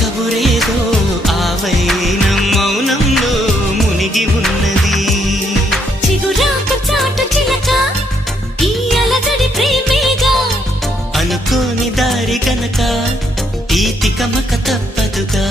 కబురేదో ఆవైనం మౌనంలో మునిగి ఉన్నది. చిగురాకు చాటు చిలక ఈ అలజడి ప్రేమేగా, అనుకోని దారి గనక ఈ తికమక తప్పదుగా.